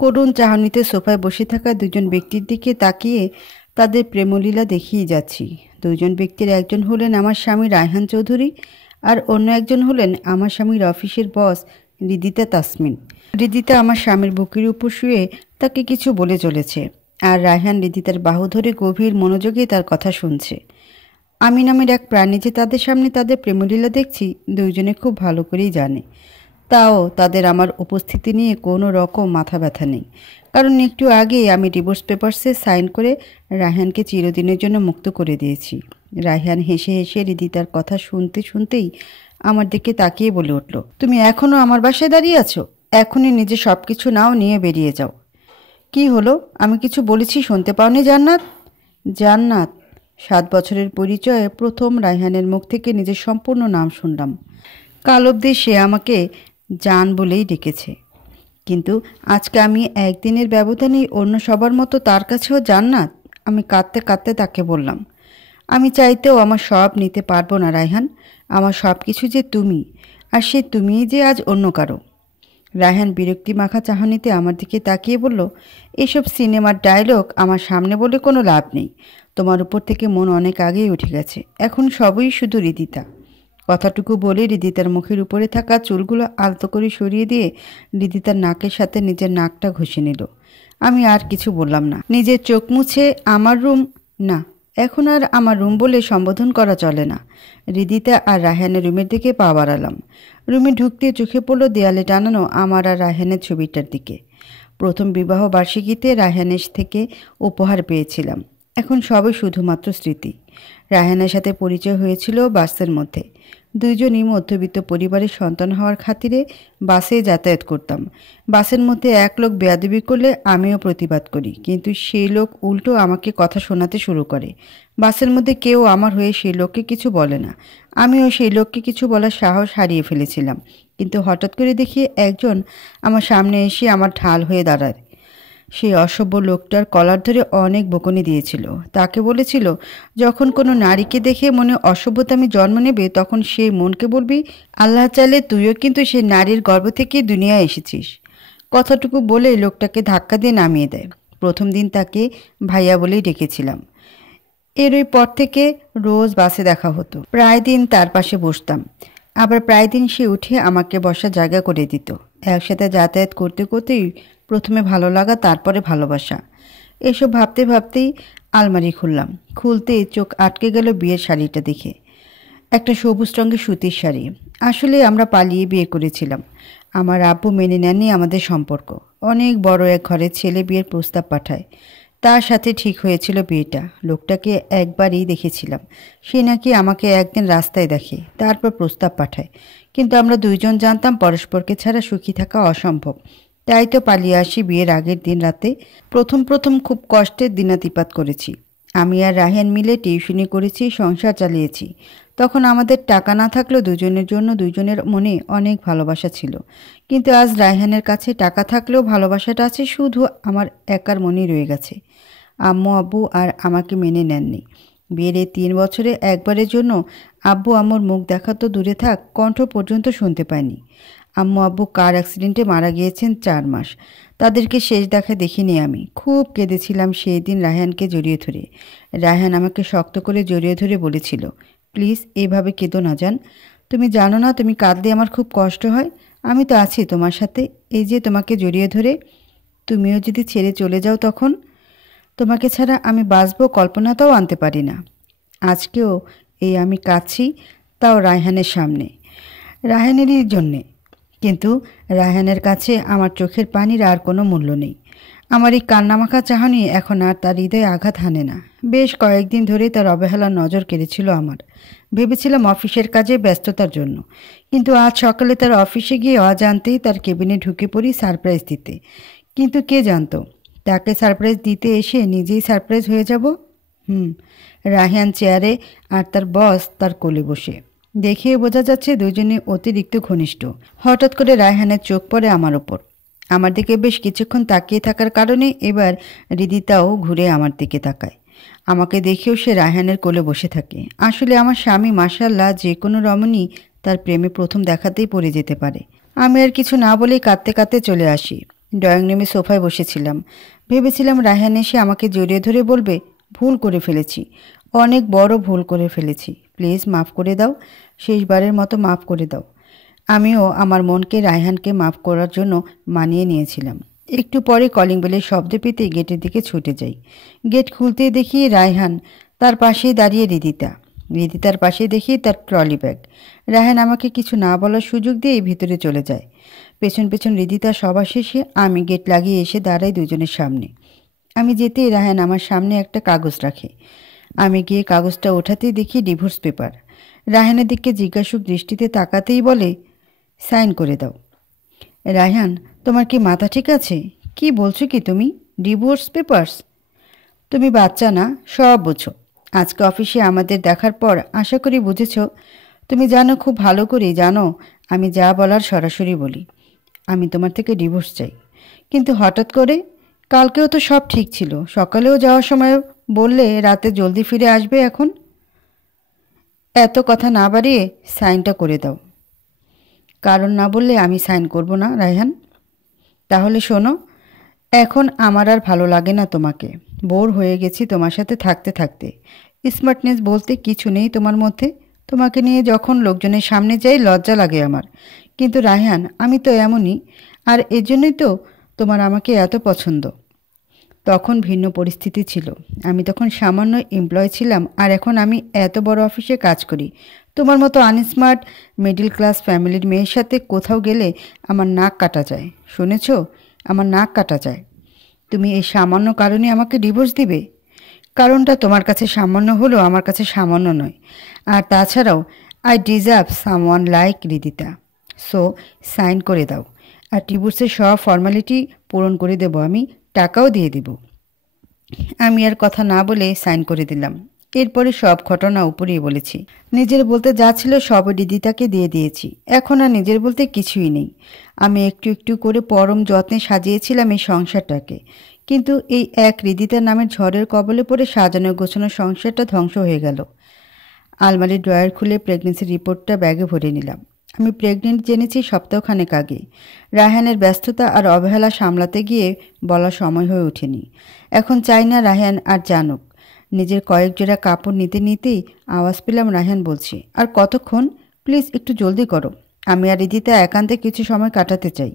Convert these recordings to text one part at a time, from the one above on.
করুণ চাহনিতে সোফায় বসে থাকা দুজন ব্যক্তির দিকে তাকিয়ে তাদের প্রেমলীলা দেখিয়ে যাচ্ছি। দুজন ব্যক্তির একজন হলেন আমার স্বামী রায়হান চৌধুরী, আর অন্য একজন হলেন আমার স্বামীর অফিসের বস হৃদিতা তাসমিন। হৃদিতা আমার স্বামীর বুকের উপর শুয়ে তাকে কিছু বলে চলেছে, আর রায়হান হৃদিতার বাহু ধরে গভীর মনোযোগে তার কথা শুনছে। আমি নামের এক প্রাণী যে তাদের সামনে তাদের প্রেমলীলা দেখছি, দুইজনে খুব ভালো করেই জানে। তাও তাদের আমার উপস্থিতি নিয়ে কোনো রকম মাথা ব্যথা নেই, কারণ একটু আগেই আমি ডিভোর্স পেপারসে সাইন করে রায়হানকে চিরদিনের জন্য মুক্ত করে দিয়েছি। রায়হান হেসে হেসে হৃদিতার কথা শুনতে শুনতেই আমার দিকে তাকিয়ে বলে উঠল, তুমি এখনও আমার বাসায় দাঁড়িয়ে আছো? এখনই নিজে সব কিছু নাও, নিয়ে বেরিয়ে যাও। কি হলো? আমি কিছু বলেছি শুনতে পাওনি জান্নাত? জান্নাত? 7 বছরের পরিচয়ে প্রথম রায়হানের মুখ থেকে নিজের সম্পূর্ণ নাম শুনলাম। কাল অবধি সে আমাকে জান বলেই ডেকেছে, কিন্তু আজকে আমি একদিনের ব্যবধানেই অন্য সবার মতো তার কাছেও জান্নাত। আমি কাঁদতে কাঁদতে তাকে বললাম, আমি চাইতেও আমার সব নিতে পারবো না রায়হান। আমার সব কিছু যে তুমি, আর সে তুমিই যে আজ অন্য কারো। রায়হান বিরক্তি মাখা চাহনিতে আমার দিকে তাকিয়ে বলল, এসব সিনেমার ডায়লগ আমার সামনে বলে কোনো লাভ নেই। তোমার উপর থেকে মন অনেক আগেই উঠে গেছে, এখন সবই শুধু হৃদিতা। কথাটুকু বলে হৃদিতার মুখের উপরে থাকা চুলগুলো আলতো করে সরিয়ে দিয়ে হৃদিতার নাকের সাথে নিজের নাকটা ঘষে নিল। আমি আর কিছু বললাম না। নিজের চোখ মুছে আমার রুম, না এখন আর আমার রুম বলে সম্বোধন করা চলে না, হৃদিতা আর রায়হানের রুমের দিকে পা বাড়ালাম। রুমে ঢুকতে চোখে পড়ল দেয়ালে টানানো আমার আর রায়হানের ছবিটার দিকে। প্রথম বিবাহ বার্ষিকীতে রায়হানের থেকে উপহার পেয়েছিলাম, এখন সবই শুধুমাত্র স্মৃতি। রায়হানের সাথে পরিচয় হয়েছিল বাসের মধ্যে। দুইজনই মধ্যবিত্ত পরিবারের সন্তান হওয়ার খাতিরে বাসে যাতায়াত করতাম। বাসের মধ্যে এক লোক বেয়াদবি করলে আমিও প্রতিবাদ করি, কিন্তু সেই লোক উল্টো আমাকে কথা শোনাতে শুরু করে। বাসের মধ্যে কেউ আমার হয়ে সেই লোককে কিছু বলে না। আমিও সেই লোককে কিছু বলার সাহস হারিয়ে ফেলেছিলাম, কিন্তু হঠাৎ করে দেখি একজন আমার সামনে এসে আমার ঢাল হয়ে দাঁড়ায়। সেই অসভ্য লোকটার কলার ধরে অনেক বকুনি দিয়েছিল। তাকে বলেছিল, যখন কোনো নারীকে দেখে মনে অসভ্যতামি জন্ম নেবে, তখন সেই মনকে বলবি, আল্লাহ চাইলে তুইও কিন্তু সেই নারীর গর্ভ থেকে দুনিয়ায় এসেছিস। কথাটুকু বলে লোকটাকে ধাক্কা দিয়ে নামিয়ে দেয়। প্রথম দিন তাকে ভাইয়া বলেই ডেকেছিলাম। এর ওই পর থেকে রোজ বাসে দেখা হতো। প্রায় দিন তার পাশে বসতাম, আবার প্রায় দিন সে উঠে আমাকে বসার জায়গা করে দিত। একসাথে যাতায়াত করতে করতেই প্রথমে ভালো লাগা, তারপরে ভালোবাসা। এসব ভাবতে ভাবতেই আলমারি খুললাম। খুলতেই চোখ আটকে গেল বিয়ের শাড়িটা দেখে। একটা সবুজ রঙের সুতির শাড়ি। আসলে আমরা পালিয়ে বিয়ে করেছিলাম। আমার আব্বু মেনে নেননি আমাদের সম্পর্ক। অনেক বড় এক ঘরে ছেলে বিয়ের প্রস্তাব পাঠায়। তার সাথে ঠিক হয়েছিল বিয়েটা। লোকটাকে একবারই দেখেছিলাম। সে নাকি আমাকে একদিন রাস্তায় দেখে, তারপর প্রস্তাব পাঠায়। কিন্তু আমরা দুইজন জানতাম পরস্পরকে ছাড়া সুখী থাকা অসম্ভব। তাই তো পালিয়ে আসি বিয়ের আগের দিন রাতে। প্রথম খুব কষ্টের দিনাতিপাত করেছি। আমি আর রায়হান মিলে টিউশনি করেছি, সংসার চালিয়েছি। তখন আমাদের টাকা না থাকলেও দুজনের জন্য দুজনের মনে অনেক ভালোবাসা ছিল। কিন্তু আজ রায়হানের কাছে টাকা থাকলেও ভালোবাসাটা আছে শুধু আমার একার মনেই রয়ে গেছে। আম্মু আব্বু আর আমাকে মেনে নেননি। বিয়ের 3 বছরে একবারের জন্য আব্বু আম্মুর মুখ দেখা তো দূরে থাক, কণ্ঠ পর্যন্ত শুনতে পাইনি। আম্মু আব্বু কার অ্যাক্সিডেন্টে মারা গিয়েছেন 4 মাস। তাদেরকে শেষ দেখা দেখিনি আমি। খুব কেঁদেছিলাম সেই দিন রায়হানকে জড়িয়ে ধরে। রায়হান আমাকে শক্ত করে জড়িয়ে ধরে বলেছিল, প্লিজ এভাবে কেঁদো না জান। তুমি জানো না তুমি কাঁদলে আমার খুব কষ্ট হয়। আমি তো আছি তোমার সাথে, এই যে তোমাকে জড়িয়ে ধরে। তুমিও যদি ছেড়ে চলে যাও তখন? তোমাকে ছাড়া আমি বাঁচবো কল্পনাটাও আনতে পারি না। আজকেও এই আমি কাঁদছি, তাও রায়হানের সামনে, রায়হানেরই জন্যে। কিন্তু রায়হানের কাছে আমার চোখের পানির আর কোনো মূল্য নেই। আমার এই কান্নামাখা চাহনি এখন আর তার হৃদয়ে আঘাত হানে না। বেশ কয়েকদিন ধরে তার অবহেলার নজর কেড়েছিল আমার। ভেবেছিলাম অফিসের কাজে ব্যস্ততার জন্য, কিন্তু আজ সকালে তার অফিসে গিয়ে অজান্তেই তার কেবিনে ঢুকে পড়ি সারপ্রাইজ দিতে। কিন্তু কে জানতো তাকে সারপ্রাইজ দিতে এসে নিজেই সারপ্রাইজ হয়ে যাব। রায়হান চেয়ারে আর তার বস তার কোলে বসে। দেখে বোঝা যাচ্ছে দুজনে অতিরিক্ত ঘনিষ্ঠ। হঠাৎ করে রায়হানের চোখ পড়ে আমার ওপর। আমার দিকে বেশ কিছুক্ষণ তাকিয়ে থাকার কারণে এবার হৃদিতাও ঘুরে আমার দিকে তাকায়। আমাকে দেখেও সে রায়হানের কোলে বসে থাকে। আসলে আমার স্বামী মাশাআল্লাহ যে কোনো রমণী তার প্রেমে প্রথম দেখাতেই পড়ে যেতে পারে। আমি আর কিছু না বলেই কাঁদতে কাঁদতে চলে আসি। ড্রয়িং রুমে সোফায় বসেছিলাম। ভেবেছিলাম রায়হান এসে আমাকে জড়িয়ে ধরে বলবে, ভুল করে ফেলেছি, অনেক বড় ভুল করে ফেলেছি, প্লিজ মাফ করে দাও, শেষবারের মতো মাফ করে দাও। আমিও আমার মনকে রায়হানকে মাফ করার জন্য মানিয়ে নিয়েছিলাম। একটু পরে কলিং বেলের শব্দ পেতে গেটের দিকে ছুটে যাই। গেট খুলতে দেখি রায়হান, তার পাশেই দাঁড়িয়ে রিদিতা। রিদিতার পাশে দেখি তার ট্রলি ব্যাগ। রায়হান আমাকে কিছু না বলার সুযোগ দিয়ে ভিতরে চলে যায়। পেছন পেছন রিদিতা সবার শেষে আমি গেট লাগিয়ে এসে দাঁড়াই দুজনের সামনে। আমি যেতেই রায়হান আমার সামনে একটা কাগজ রাখে। আমি গিয়ে কাগজটা ওঠাতেই দেখি ডিভোর্স পেপার। রায়হানের দিকে জিজ্ঞাসুক দৃষ্টিতে তাকাতেই বলে, সাইন করে দাও। রায়হান, তোমার কি মাথা ঠিক আছে? কি বলছো কি তুমি? Divorce papers? তুমি বাচ্চা না, সব বোঝো। আজকে অফিসে আমাদের দেখার পর আশা করি বুঝেছ। তুমি জানো, খুব ভালো করেই জানো, আমি যা বলার সরাসরি বলি। আমি তোমার থেকে ডিভোর্স চাই। কিন্তু হঠাৎ করে, কালকেও তো সব ঠিক ছিল, সকালেও যাওয়ার সময় বললে রাতে জলদি ফিরে আসবে। এখন এত কথা না বাড়িয়ে সাইনটা করে দাও। কারণ না বললে আমি সাইন করব না রায়হান। তাহলে শোনো, এখন আমার আর ভালো লাগে না তোমাকে। বোর হয়ে গেছি তোমার সাথে থাকতে থাকতে। স্মার্টনেস বলতে কিছু নেই তোমার মধ্যে। তোমাকে নিয়ে যখন লোকজনের সামনে যাই লজ্জা লাগে আমার। কিন্তু রায়হান, আমি তো এমনই, আর এজন্যই তো তোমার আমাকে এত পছন্দ। তখন ভিন্ন পরিস্থিতি ছিল। আমি তখন সামান্য এমপ্লয় ছিলাম, আর এখন আমি এত বড় অফিসে কাজ করি। তোমার মতো আনস্মার্ট মিডল ক্লাস ফ্যামিলির মেয়ের সাথে কোথাও গেলে আমার নাক কাটা যায়। শুনেছ, আমার নাক কাটা যায়। তুমি এই সামান্য কারণে আমাকে ডিভোর্স দিবে? কারণটা তোমার কাছে সামান্য হলেও আমার কাছে সামান্য নয়। আর তাছাড়াও I deserve someone like Ridita. So sign করে দাও। আর ডিভোর্সের সব ফর্মালিটি পূরণ করে দেব, আমি টাকাও দিয়ে দেব। আমি আর কথা না বলে সাইন করে দিলাম। এরপরে সব ঘটনা উপরেই বলেছি। নিজের বলতে যা ছিল সবই রিদিতাকে দিয়ে দিয়েছি। এখন আর নিজের বলতে কিছুই নেই। আমি একটু একটু করে পরম যত্নে সাজিয়েছিলাম এই সংসারটাকে। কিন্তু এই এক রিদিতা নামের ঝড়ের কবলে পড়ে সাজানো গোছানো সংসারটা ধ্বংস হয়ে গেল। আলমারির ড্রয়ার খুলে প্রেগনেন্সির রিপোর্টটা ব্যাগে ভরে নিলাম। আমি প্রেগনেন্ট জেনেছি সপ্তাহখানেক আগে। রায়হানের ব্যস্ততা আর অবহেলা সামলাতে গিয়ে বলার সময় হয়ে ওঠেনি। এখন চাই না রায়হান আর জানুক। নিজের কয়েক জোড়া কাপড় নিতে নিতেই আওয়াজ পেলাম রায়হান বলছে, আর কতক্ষণ? প্লিজ একটু জলদি করো। আমি আর রিদিতা একান্তে কিছু সময় কাটাতে চাই।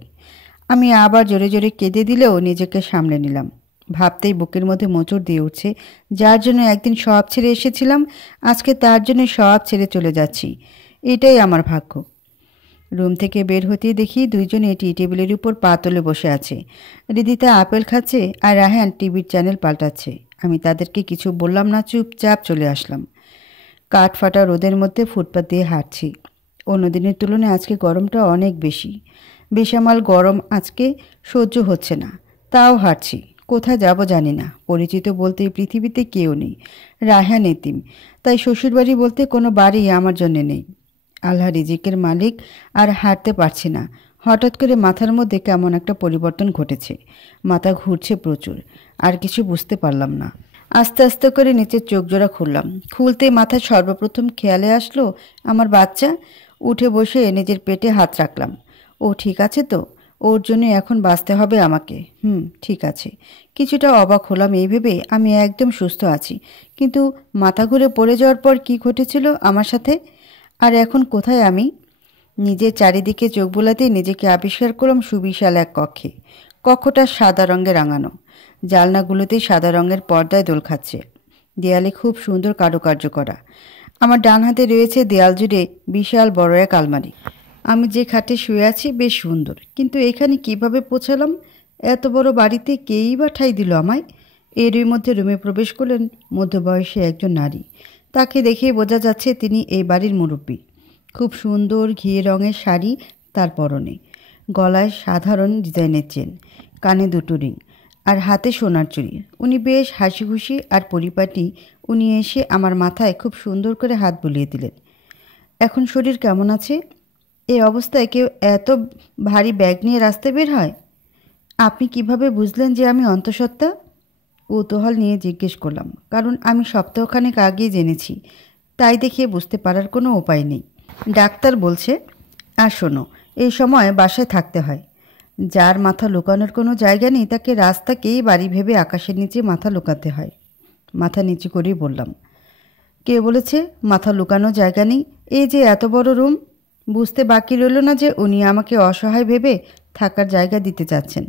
আমি আবার জোরে জোরে কেঁদে দিলেও নিজেকে সামলে নিলাম। ভাবতেই বুকের মধ্যে মোচড় দিয়ে উঠছে। যার জন্য একদিন সব ছেড়ে এসেছিলাম, আজকে তার জন্য সব ছেড়ে চলে যাচ্ছি। এটাই আমার ভাগ্য। রুম থেকে বের হতেই দেখি দুইজনে টি টেবিলের উপর পা তুলে বসে আছে। রিদিতা আপেল খাচ্ছে আর রায়হান টিভির চ্যানেল পাল্টাচ্ছে। আমি তাদেরকে কিছু বললাম না, চুপচাপ চলে আসলাম। কাঠ ফাটা রোদের মধ্যে ফুটপাত দিয়ে হাঁটছি। অন্যদিনের তুলনায় আজকে গরমটা অনেক বেশি। বেসামাল গরম আজকে সহ্য হচ্ছে না, তাও হাঁটছি। কোথায় যাব জানি না। পরিচিত বলতে এই পৃথিবীতে কেউ নেই। রায়হান এতিম, তাই শ্বশুরবাড়ি বলতে কোনো বাড়ি আমার জন্যে নেই। আল্লাহ রিজিকের মালিক, আর হাঁটতে পারছি না। হঠাৎ করে মাথার মধ্যে কেমন একটা পরিবর্তন ঘটেছে। মাথা ঘুরছে প্রচুর, আর কিছু বুঝতে পারলাম না। আস্তে আস্তে করে নিচের চোখ জোড়া খুললাম। খুলতেই মাথায় সর্বপ্রথম খেয়ালে আসলো আমার বাচ্চা। উঠে বসে নিজের পেটে হাত রাখলাম। ও ঠিক আছে তো? ওর জন্য এখন বাঁচতে হবে আমাকে। ঠিক আছে। কিছুটা অবাক হলাম এই ভেবে আমি একদম সুস্থ আছি। কিন্তু মাথা ঘুরে পড়ে যাওয়ার পর কি ঘটেছিল আমার সাথে, আর এখন কোথায় আমি? নিজের চারিদিকে চোখ বোলাতেই নিজেকে আবিষ্কার করলাম সুবিশাল এক কক্ষে। কক্ষটা সাদা রঙে রাঙানো। জানলাগুলোতেই সাদা রঙের পর্দায় দোল খাচ্ছে। দেয়ালে খুব সুন্দর কারুকার্য করা। আমার ডান হাতে রয়েছে দেয়াল জুড়ে বিশাল বড় এক আলমারি। আমি যে খাটে শুয়ে আছি বেশ সুন্দর, কিন্তু এখানে কিভাবে পৌঁছালাম? এত বড় বাড়িতে কেই বা ঠাঁই দিল আমায়? এরই মধ্যে রুমে প্রবেশ করলেন মধ্যবয়সী একজন নারী। তাকে দেখেই বোঝা যাচ্ছে তিনি এই বাড়ির মুরব্বী। খুব সুন্দর ঘিয়ে রঙের শাড়ি তার পরনে, গলায় সাধারণ ডিজাইনের চেন, কানে দুটো রিং, আর হাতে সোনার চুড়ি। উনি বেশ হাসি খুশি আর পরিপাটি। উনি এসে আমার মাথায় খুব সুন্দর করে হাত বুলিয়ে দিলেন। এখন শরীর কেমন আছে? এই অবস্থায় কেউ এত ভারী ব্যাগ নিয়ে রাস্তায় বের হয়? আপনি কিভাবে বুঝলেন যে আমি অন্তঃসত্ত্বা? কৌতূহল নিয়ে জিজ্ঞেস করলাম, কারণ আমি সপ্তাহখানেক আগেই জেনেছি। তাই দেখিয়ে বুঝতে পারার কোনো উপায় নেই। ডাক্তার বলছে। আর শোনো, এই সময় বাসায় থাকতে হয়। যার মাথা লুকানোর কোনো জায়গা নেই তাকে রাস্তাকেই বাড়ি ভেবে আকাশের নিচে মাথা লুকাতে হয়। মাথা নিচু করেই বললাম, কে বলেছে মাথা লুকানো জায়গা নেই? এই যে এত বড় রুম। বুঝতে বাকি রইল না যে উনি আমাকে অসহায় ভেবে থাকার জায়গা দিতে চাচ্ছেন।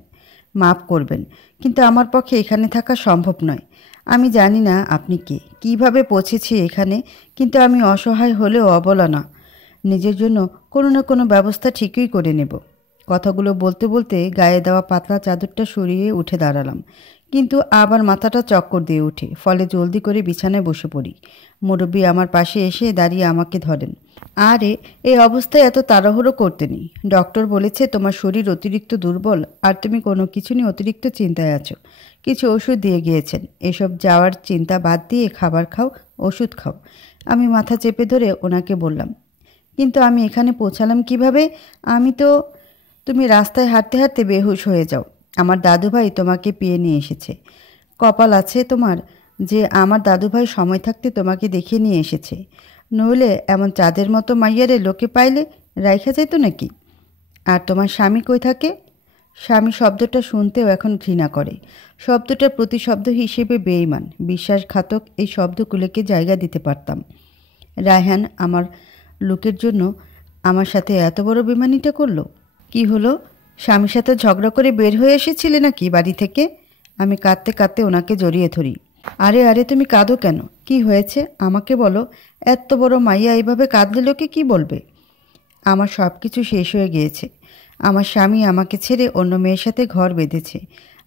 মাফ করবেন, কিন্তু আমার পক্ষে এখানে থাকা সম্ভব নয়। আমি জানি না আপনি কে, কীভাবে পৌঁছেছি এখানে, কিন্তু আমি অসহায় হলেও অবলা না। নিজের জন্য কোনো না কোনো ব্যবস্থা ঠিকই করে নেব। কথাগুলো বলতে বলতে গায়ে দেওয়া পাতলা চাদরটা সরিয়ে উঠে দাঁড়ালাম, কিন্তু আবার মাথাটা চক্কর দিয়ে ওঠে। ফলে জলদি করে বিছানায় বসে পড়ি। মুরব্বী আমার পাশে এসে দাঁড়িয়ে আমাকে ধরেন। আরে, এই অবস্থায় এত তাড়াহুড়ো করতে নেই। ডক্টর বলেছে তোমার শরীর অতিরিক্ত দুর্বল আর তুমি কোনো কিছু নিয়ে অতিরিক্ত চিন্তায় আছো। কিছু ওষুধ দিয়ে গিয়েছেন। এসব যাওয়ার চিন্তা বাদ দিয়ে খাবার খাও, ওষুধ খাও। আমি মাথা চেপে ধরে ওনাকে বললাম, কিন্তু আমি এখানে পৌঁছালাম কিভাবে? তুমি রাস্তায় হাঁটতে হাঁটতে বেহুশ হয়ে যাও। আমার দাদুভাই তোমাকে পেয়ে নিয়ে এসেছে। কপাল আছে তোমার যে আমার দাদুভাই সময় থাকতে তোমাকে দেখিয়ে নিয়ে এসেছে। নইলে এমন চাঁদের মতো মাইয়ারে লোকে পাইলে রাইখা যেত নাকি? আর তোমার স্বামী কই থাকে? স্বামী শব্দটা শুনতেও এখন ঘৃণা করে। শব্দটার প্রতিশব্দ হিসেবে বেঈমান, বিশ্বাসঘাতক এই শব্দগুলোকে জায়গা দিতে পারতাম। রায়হান আমার লোকের জন্য আমার সাথে এত বড় বেমানিটা করলো। কি হলো? স্বামীর সাথে ঝগড়া করে বের হয়ে এসেছিলে নাকি বাড়ি থেকে? আমি কাঁদতে কাঁদতে ওনাকে জড়িয়ে ধরি। আরে আরে, তুমি কাঁদো কেন? কি হয়েছে আমাকে বলো। এত বড় মাইয়া এইভাবে কাঁদলে লোকে কি বলবে? আমার সব কিছু শেষ হয়ে গিয়েছে। আমার স্বামী আমাকে ছেড়ে অন্য মেয়ের সাথে ঘর বেঁধেছে।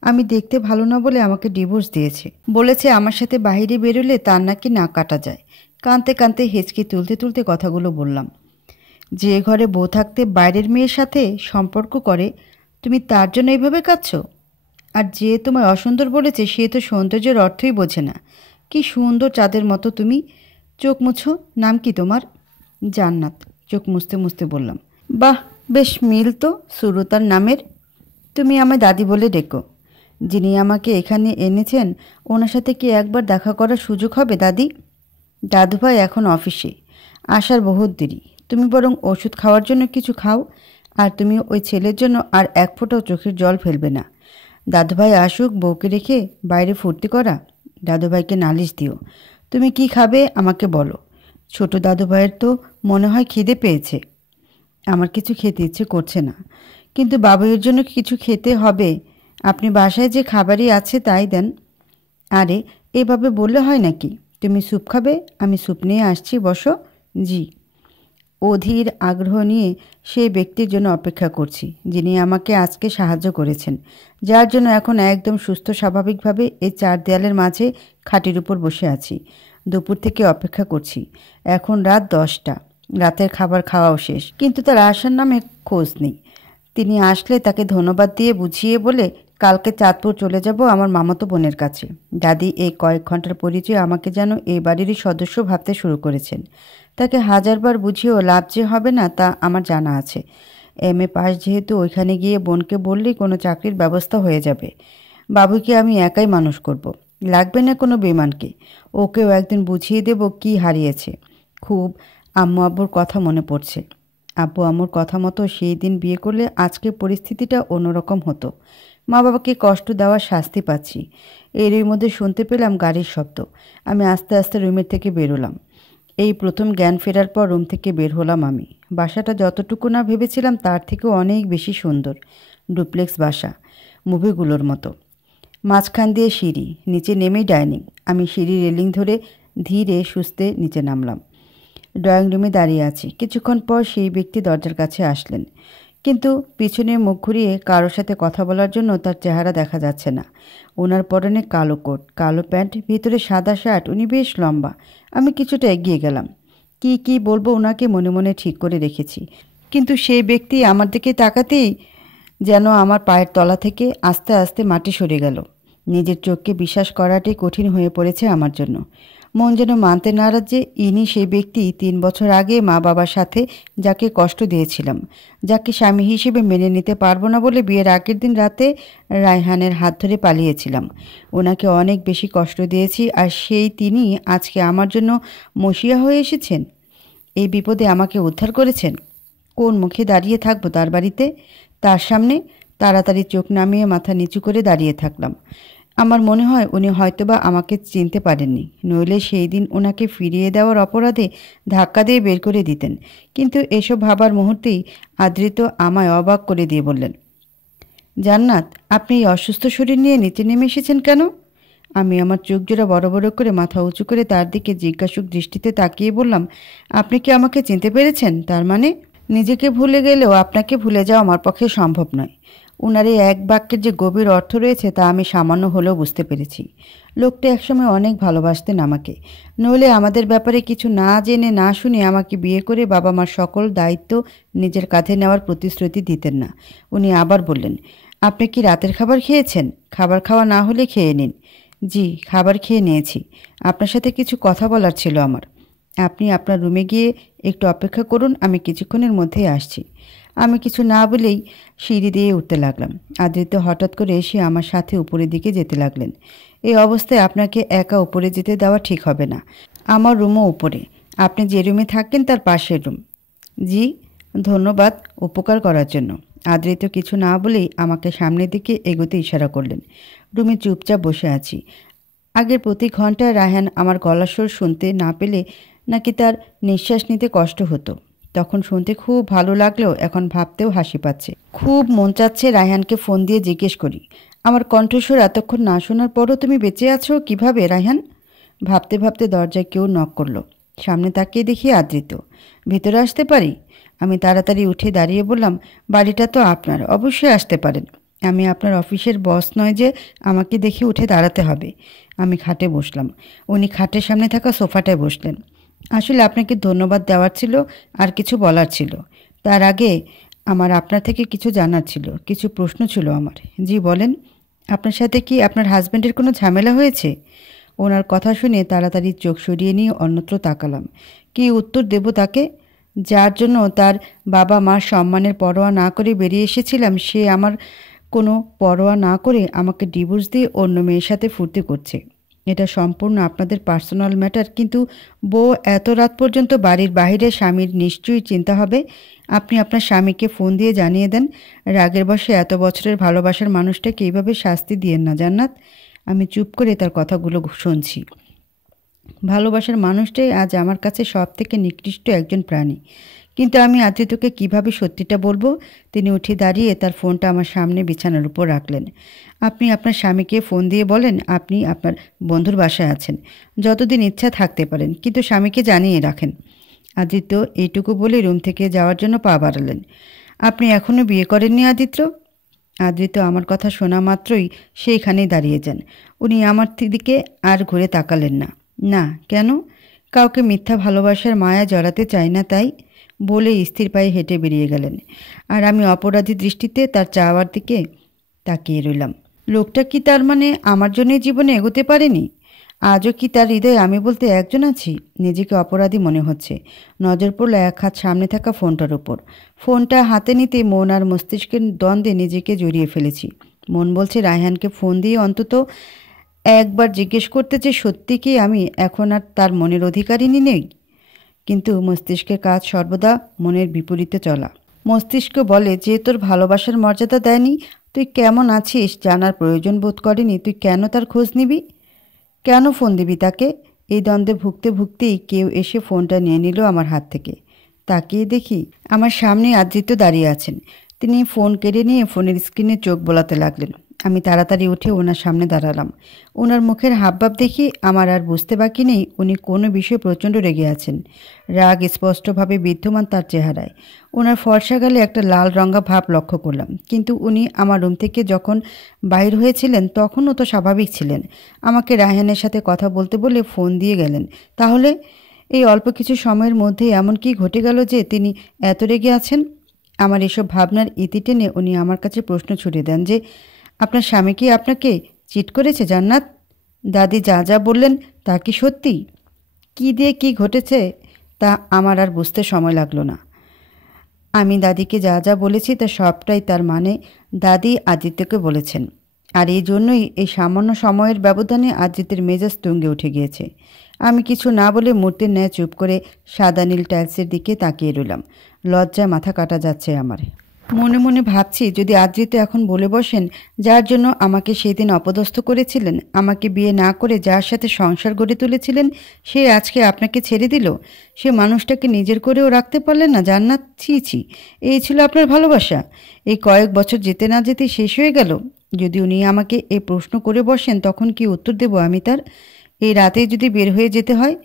আমি দেখতে ভালো না বলে আমাকে ডিভোর্স দিয়েছে। বলেছে আমার সাথে বাইরে বেরোলে তার নাকি নাক কাটা যায়। কাঁদতে কাঁদতে হেঁচকি তুলতে তুলতে কথাগুলো বললাম। যে ঘরে বউ থাকতে বাইরের মেয়ের সাথে সম্পর্ক করে, তুমি তার জন্য এইভাবে কাঁদছো? আর যে তোমায় অসুন্দর বলেছে সে তো সৌন্দর্যের অর্থই বোঝে না। কি সুন্দর চাঁদের মতো তুমি। চোখ মুছো। নাম কি তোমার? জান্নাত। চোখ মুছতে মুছতে বললাম, বাহ, বেশ মিল তো সুরতার নামের। তুমি আমায় দাদি বলে ডেকো। যিনি আমাকে এখানে এনেছেন ওনার সাথে কি একবার দেখা করার সুযোগ হবে দাদি? দাদুভাই এখন অফিসে, আসার বহুত দেরি। তুমি বরং ওষুধ খাওয়ার জন্য কিছু খাও। আর তুমি ওই ছেলের জন্য আর এক ফোঁটাও চোখের জল ফেলবে না। দাদুভাই আসুক, বউকে রেখে বাইরে ফুর্তি করা। দাদুভাইকে নালিশ দিও। তুমি কি খাবে আমাকে বলো। ছোট দাদুভাইয়ের তো মনে হয় খিদে পেয়েছে। আমার কিছু খেতে ইচ্ছে করছে না, কিন্তু বাবুইয়ের জন্য কিছু খেতে হবে। আপনি বাসায় যে খাবারই আছে তাই দেন। আরে, এভাবে বললে হয় নাকি? তুমি স্যুপ খাবে? আমি স্যুপ নিয়ে আসছি, বসো। জি। অধীর আগ্রহ নিয়ে সেই ব্যক্তির জন্য অপেক্ষা করছি যিনি আমাকে আজকে সাহায্য করেছেন, যার জন্য এখন একদম সুস্থ স্বাভাবিকভাবে এই চার দেয়ালের মাঝে খাটের উপর বসে আছি। দুপুর থেকে অপেক্ষা করছি। এখন রাত 10টা। রাতের খাবার খাওয়াও শেষ, কিন্তু তার আসার নামে খোঁজ নেই। তিনি আসলে তাকে ধন্যবাদ দিয়ে বুঝিয়ে বলে কালকে চাঁদপুর চলে যাব আমার মামাতো বোনের কাছে। দাদি এই কয়েক ঘন্টার পরিচয় আমাকে যেন এই বাড়িরই সদস্য ভাবতে শুরু করেছেন। তাকে হাজারবার বুঝিয়েও লাভ যে হবে না তা আমার জানা আছে। এমএ পাস যেহেতু, ওইখানে গিয়ে বোনকে বললেই কোনো চাকরির ব্যবস্থা হয়ে যাবে। বাবুকে আমি একাই মানুষ করব। লাগবে না কোনো বেমানকে। ওকেও একদিন বুঝিয়ে দেব কি হারিয়েছে। খুব আম্মু আব্বুর কথা মনে পড়ছে। আব্বু আম্মুর কথা মতো সেই দিন বিয়ে করলে আজকের পরিস্থিতিটা অন্যরকম হতো। মা বাবাকে কষ্ট দেওয়ার শাস্তি পাচ্ছি। এরই মধ্যে শুনতে পেলাম গাড়ির শব্দ। আমি আস্তে আস্তে রুমের থেকে বেরোলাম। এই প্রথম জ্ঞান ফেরার পর রুম থেকে বের হলাম আমি। বাসাটা যতটুকু না ভেবেছিলাম তার থেকেও অনেক বেশি সুন্দর। ডুপ্লেক্স বাসা, মুভিগুলোর মতো। মাঝখান দিয়ে সিঁড়ি, নিচে নেমেই ডাইনিং। আমি সিঁড়ি রেলিং ধরে ধীরে সুস্থে নিচে নামলাম। ড্রয়িং রুমে দাঁড়িয়ে আছি। কিছুক্ষণ পর সেই ব্যক্তি দরজার কাছে আসলেন, কিন্তু পিছনে মুখ ঘুরিয়ে কারোর সাথে কথা বলার জন্য তার চেহারা দেখা যাচ্ছে না। ওনার পরনে কালো কোট, কালো প্যান্ট, ভিতরে সাদা শার্ট। উনি বেশ লম্বা। আমি কিছুটা এগিয়ে গেলাম। কি বলবো ওনাকে মনে মনে ঠিক করে রেখেছি, কিন্তু সেই ব্যক্তি আমার দিকে তাকাতেই যেন আমার পায়ের তলা থেকে আস্তে আস্তে মাটি সরে গেল। নিজের চোখকে বিশ্বাস করাটাই কঠিন হয়ে পড়েছে আমার জন্য। মন যেন মানতে নারাজ যে ইনি সেই ব্যক্তি 3 বছর আগে মা বাবার সাথে যাকে কষ্ট দিয়েছিলাম, যাকে স্বামী হিসেবে মেনে নিতে পারবো না বলে বিয়ের আগের দিন রাতে রায়হানের হাত ধরে পালিয়েছিলাম। ওনাকে অনেক বেশি কষ্ট দিয়েছি, আর সেই তিনি আজকে আমার জন্য মসিয়া হয়ে এসেছেন। এই বিপদে আমাকে উদ্ধার করেছেন। কোন মুখে দাঁড়িয়ে থাকবো তার বাড়িতে, তার সামনে? তাড়াতাড়ি চোখ নামিয়ে মাথা নিচু করে দাঁড়িয়ে থাকলাম। আমার মনে হয় উনি হয়তোবা আমাকে চিনতে পারেননি, নইলে সেই দিন ওনাকে ফিরিয়ে দেওয়ার অপরাধে ধাক্কা দিয়ে বের করে দিতেন। কিন্তু এসব ভাবার মুহূর্তেই আদৃত আমায় অবাক করে দিয়ে বললেন, জান্নাত, আপনি এই অসুস্থ শরীর নিয়ে নিচে নেমে এসেছেন কেন? আমি আমার চোখ জোড়া বড় বড় করে মাথা উঁচু করে তার দিকে জিজ্ঞাসুক দৃষ্টিতে তাকিয়ে বললাম, আপনি কি আমাকে চিনতে পেরেছেন? তার মানে নিজেকে ভুলে গেলেও আপনাকে ভুলে যাওয়া আমার পক্ষে সম্ভব নয়। উনার এই এক বাক্যের যে গভীর অর্থ রয়েছে তা আমি সামান্য হলেও বুঝতে পেরেছি। লোকটা একসময় অনেক ভালোবাসতেন আমাকে, নইলে আমাদের ব্যাপারে কিছু না জেনে না শুনে আমাকে বিয়ে করে বাবা মার সকল দায়িত্ব নিজের কাঁধে নেওয়ার প্রতিশ্রুতি দিতেন না। উনি আবার বললেন, আপনি কি রাতের খাবার খেয়েছেন? খাবার খাওয়া না হলে খেয়ে নিন। জি, খাবার খেয়ে নিয়েছি। আপনার সাথে কিছু কথা বলার ছিল আমার। আপনি আপনার রুমে গিয়ে একটু অপেক্ষা করুন, আমি কিছুক্ষণের মধ্যেই আসছি। আমি কিছু না বলেই সিঁড়ি দিয়ে উঠতে লাগলাম। আদৃত্য হঠাৎ করে এসে আমার সাথে উপরের দিকে যেতে লাগলেন। এই অবস্থায় আপনাকে একা উপরে যেতে দেওয়া ঠিক হবে না। আমার রুমও উপরে, আপনি যে রুমে থাকেন তার পাশের রুম। জি, ধন্যবাদ উপকার করার জন্য। আদৃত্য কিছু না বলেই আমাকে সামনের দিকে এগোতে ইশারা করলেন। রুমে চুপচাপ বসে আছি। আগের প্রতি ঘন্টায় রায়হান আমার গলার স্বর শুনতে না পেলে নাকি তার নিঃশ্বাস নিতে কষ্ট হতো। তখন শুনতে খুব ভালো লাগলেও এখন ভাবতেও হাসি পাচ্ছে। খুব মন চাচ্ছে রায়হানকে ফোন দিয়ে জিজ্ঞেস করি, আমার কণ্ঠস্বর এতক্ষণ না শোনার পরও তুমি বেঁচে আছো কিভাবে রায়হান? ভাবতে ভাবতে দরজায় কেউ নক করলো। সামনে তাকিয়ে দেখি আদৃত। ভিতরে আসতে পারি? আমি তাড়াতাড়ি উঠে দাঁড়িয়ে বললাম, বাড়িটা তো আপনার, অবশ্যই আসতে পারেন। আমি আপনার অফিসের বস নয় যে আমাকে দেখে উঠে দাঁড়াতে হবে। আমি খাটে বসলাম। উনি খাটের সামনে থাকা সোফাটায় বসলেন। আসলে আপনাকে ধন্যবাদ দেওয়ার ছিল, আর কিছু বলার ছিল। তার আগে আমার আপনার থেকে কিছু জানার ছিল, কিছু প্রশ্ন ছিল আমার। জি বলেন। আপনার সাথে কি আপনার হাজব্যান্ডের কোনো ঝামেলা হয়েছে? ওনার কথা শুনে তাড়াতাড়ি চোখ সরিয়ে নিয়ে অন্যত্র তাকালাম। কি উত্তর দেব তাকে? যার জন্য তার বাবা মার সম্মানের পরোয়া না করে বেরিয়ে এসেছিলাম, সে আমার কোনো পরোয়া না করে আমাকে ডিভোর্স দিয়ে অন্য মেয়ের সাথে ফুর্তি করছে। এটা সম্পূর্ণ আপনাদের পার্সোনাল ম্যাটার, কিন্তু বউ এত রাত পর্যন্ত বাড়ির বাইরে, স্বামীর নিশ্চয়ই চিন্তা হবে। আপনি আপনার স্বামীকে ফোন দিয়ে জানিয়ে দেন, রাগের বশে এত বছরের ভালোবাসার মানুষটাকে এইভাবে শাস্তি দিয়েন না জান্নাত। আমি চুপ করে তার কথাগুলো শুনছি। ভালোবাসার মানুষটাই আজ আমার কাছে সব থেকে নিকৃষ্ট একজন প্রাণী। কিন্তু আমি আদৃতকে কিভাবে সত্যিটা বলবো? তিনি উঠে দাঁড়িয়ে তার ফোনটা আমার সামনে বিছানার উপর রাখলেন। আপনি আপনার স্বামীকে ফোন দিয়ে বলেন আপনি আপনার বন্ধুর বাসায় আছেন, যতদিন ইচ্ছা থাকতে পারেন, কিন্তু স্বামীকে জানিয়ে রাখেন। আদিত্য এইটুকু বলে রুম থেকে যাওয়ার জন্য পা বাড়ালেন। আপনি এখনও বিয়ে করেননি আদিত্য? আদৃত আমার কথা শোনা মাত্রই সেইখানেই দাঁড়িয়ে যান। উনি আমার দিকে আর ঘুরে তাকালেন না। না, কেন? কাউকে মিথ্যা ভালোবাসার মায়া জড়াতে চাই না তাই বলে স্থির পায়ে হেঁটে বেরিয়ে গেলেন। আর আমি অপরাধী দৃষ্টিতে তার চাওয়ার দিকে তাকিয়ে রইলাম। লোকটা কি তার মানে আমার জন্যই জীবনে এগোতে পারেনি? আজও কি তার হৃদয়ে আমি বলতে একজন আছি? নিজেকে অপরাধী মনে হচ্ছে। নজর পড়ল এক হাত সামনে থাকা ফোনটার উপর। ফোনটা হাতে নিতে মন আর মস্তিষ্কের দ্বন্দ্বে নিজেকে জড়িয়ে ফেলেছি। মন বলছে রায়হানকে ফোন দিয়ে অন্তত একবার জিজ্ঞেস করতে, যে সত্যি কি আমি এখন আর তার মনের অধিকারিণী নেই? কিন্তু মস্তিষ্কের কাজ সর্বদা মনের বিপরীতে চলা। মস্তিষ্ক বলে, যে তোর ভালোবাসার মর্যাদা দেয়নি, তুই কেমন আছিস জানার প্রয়োজন বোধ করেনি, তুই কেন তার খোঁজ নিবি? কেন ফোন দিবি তাকে? এই দ্বন্দ্বে ভুগতে ভুগতেই কেউ এসে ফোনটা নিয়ে নিল আমার হাত থেকে। তাকিয়ে দেখি আমার সামনে আদৃত্য দাঁড়িয়ে আছেন। তিনি ফোন কেড়ে নিয়ে ফোনের স্ক্রিনে চোখ বোলাতে লাগলেন। আমি তাড়াতাড়ি উঠে ওনার সামনে দাঁড়ালাম। ওনার মুখের হাবভাব দেখি আমার আর বুঝতে বাকি নেই উনি কোনো বিষয়ে প্রচণ্ড রেগে আছেন। রাগ স্পষ্টভাবে বিদ্যমান তার চেহারায়। ওনার ফর্সা গালে একটা লাল রঙা ভাব লক্ষ্য করলাম। কিন্তু উনি আমার রুম থেকে যখন বাইর হয়েছিলেন তখনও তো স্বাভাবিক ছিলেন। আমাকে রায়হানের সাথে কথা বলতে বলে ফোন দিয়ে গেলেন। তাহলে এই অল্প কিছু সময়ের মধ্যে এমন কি ঘটে গেল যে তিনি এত রেগে আছেন? আমার এসব ভাবনার ইতি টেনে উনি আমার কাছে প্রশ্ন ছুড়ে দেন যে, আপনার স্বামী কি আপনাকে চিট করেছে জান্নাত? দাদি যা যা বললেন তা কি সত্যি? কি দিয়ে কি ঘটেছে তা আমার আর বুঝতে সময় লাগলো না। আমি দাদিকে যা যা বলেছি তা সবটাই তার মানে দাদি আদিত্যকে বলেছেন। আর এই জন্যই এই সামান্য সময়ের ব্যবধানে আদিত্যের মেজাজ তুঙ্গে উঠে গিয়েছে। আমি কিছু না বলে মূর্তির ন্যায় চুপ করে সাদা নীল টাইলসের দিকে তাকিয়ে রইলাম। লজ্জায় মাথা কাটা যাচ্ছে আমার। মনে মনে ভাবছি, যদি আদ্রিত এখন বলে বসেন, যার জন্য আমাকে সেদিন অপদস্থ করেছিলেন, আমাকে বিয়ে না করে যার সাথে সংসার গড়ে তুলেছিলেন, সে আজকে আপনাকে ছেড়ে দিল। সে মানুষটাকে নিজের করেও রাখতে পারলেন না। জান্নাত, ছি ছি, এই ছিল আপনার ভালোবাসা? এই কয়েক বছর যেতে না যেতে শেষ হয়ে গেল। যদি উনি আমাকে এই প্রশ্ন করে বসেন, তখন কি উত্তর দেব আমি তার? এই রাতেই যদি বের হয়ে যেতে হয়?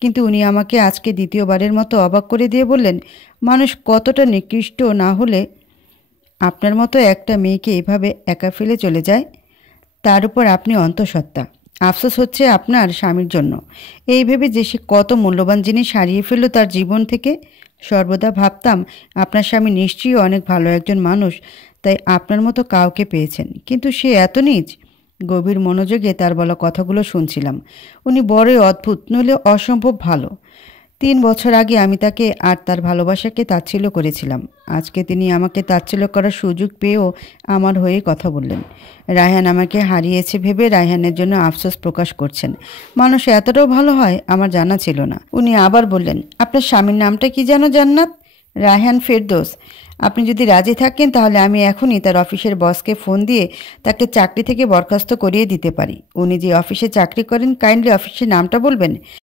কিন্তু উনি আমাকে আজকে দ্বিতীয়বারের মতো অবাক করে দিয়ে বললেন, মানুষ কতটা নিকৃষ্ট না হলে আপনার মতো একটা মেয়েকে এভাবে একা ফেলে চলে যায়? তার উপর আপনি অন্তঃসত্ত্বা। আফসোস হচ্ছে আপনার স্বামীর জন্য। এই ভেবে যে সে কত মূল্যবান জিনিস হারিয়ে ফেলল তার জীবন থেকে। সর্বদা ভাবতাম আপনার স্বামী নিশ্চয়ই অনেক ভালো একজন মানুষ, তাই আপনার মতো কাউকে পেয়েছেন। কিন্তু সে এত নীচ। গভীর মনোযোগে তার বলা কথাগুলো শুনছিলাম। উনি বড়ই অদ্ভুত, নইলে অসম্ভব ভালো। ৩ বছর আগে আমি তাকে আর তার ভালোবাসাকে তাচ্ছিল্য করেছিলাম। আজকে তিনি আমাকে তাচ্ছিল্য করার সুযোগ পেয়েও আমার হয়ে কথা বললেন। রায়হান আমাকে হারিয়েছে ভেবে রায়হানের জন্য আফসোস প্রকাশ করছেন। মানুষ এতটাও ভালো হয়, আমার জানা ছিল না। উনি আবার বললেন, আপনার স্বামীর নামটা কি যেন জান্নাত? রায়হান ফেরদৌস। আপনি যদি রাজি থাকেন তাহলে আমি এখনই তার অফিসের বসকে ফোন দিয়ে তাকে চাকরি থেকে বরখাস্ত করিয়ে দিতে পারি। উনি যে অফিসে চাকরি করেন, কাইন্ডলি অফিসের নামটা বলবেন?